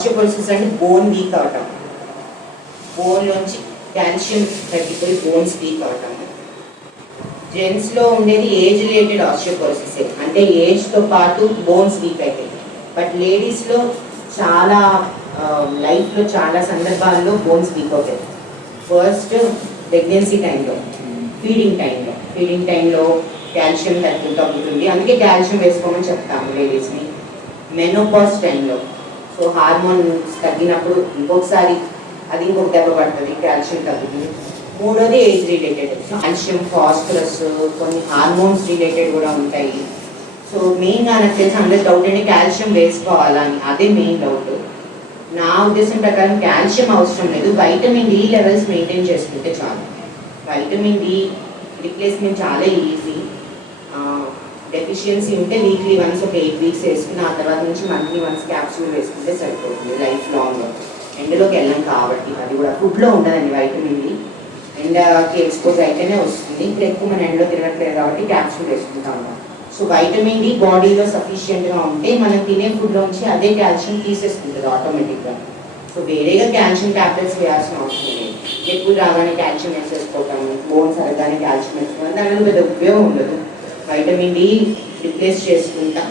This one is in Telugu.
ఆస్టియోపోరోసిస్ అంటే బోన్ వీక్ అవటం. బోన్ నుంచి కాల్షియం తగ్గిపోయి బోన్స్ వీక్ అవటం. జెంట్స్లో ఉండేది ఏజ్ రిలేటెడ్ ఆస్టియోపోరోసిస్ అంటే ఏజ్తో పాటు బోన్స్ వీక్ అవుతాయి బట్ లేడీస్లో చాలా లైఫ్లో చాలా సందర్భాల్లో బోన్స్ వీక్ అవుతాయి. ఫస్ట్ ప్రెగ్నెన్సీ టైంలో ఫీడింగ్ టైంలో ఫీడింగ్ టైంలో కాల్షియం తగ్గు తగ్గుతుంది అందుకే కాల్షియం వేసుకోమని చెప్తాము లేడీస్ని మెనోపాస్ టైంలో సో హార్మోన్స్ తగ్గినప్పుడు ఇంకొకసారి అది ఇంకొక దెబ్బ పడుతుంది కాల్షియం తగ్గుతుంది. మూడోది ఏజ్ రిలేటెడ్. కాల్షియం ఫాస్ఫరస్ కొన్ని హార్మోన్స్ రిలేటెడ్ కూడా ఉంటాయి. సో మెయిన్గా నాకు తెలిసి అందరి డౌట్ అంటే కాల్షియం వేసుకోవాలని అదే మెయిన్ డౌట్ నా ఉద్దేశం ప్రకారం కాల్షియం అవసరం లేదు. వైటమిన్ డి లెవెల్స్ మెయింటైన్ చేసుకుంటే చాలు. వైటమిన్ డి రిప్లేస్మెంట్ చాలా ఈజీ డెఫిషియన్సీ ఉంటే వీక్లీ వన్స్ ఒక ఎయిట్ వీక్స్ వేసుకుని ఆ తర్వాత నుంచి మంత్లీ వన్స్ క్యాప్సూల్ వేసుకుంటే సరిపోతుంది లైఫ్ లాంగ్ ఎండలోకి వెళ్ళాం కాబట్టి అది కూడా ఫుడ్లో ఉండదండి వైటమిన్ డి ఎండకి ఎక్స్పోజ్ అయితేనే వస్తుంది. ఇప్పుడు ఎక్కువ మన ఎండలో తిరగట్లేదు కాబట్టి క్యాప్సూల్ వేసుకుంటాము సో వైటమిన్ డి బాడీలో సఫిషియెంట్గా ఉంటే మనం తినే ఫుడ్లోంచి అదే కాల్షియం తీసేసుకుంటుంది ఆటోమేటిక్గా సో వేరేగా కాల్షియం ట్యాబ్లెట్స్ వేయాల్సిన అవసరం లేదు. ఎక్కువ రాగానే కాల్షియం వేసేసుకోవటం బోన్స్ అరగానే కాల్షియం వేసుకోవడం దానివల్ల పెద్ద ఉపయోగం ఉండదు. వైటమిన్ డి రిప్లేస్ చేసుకుంటా.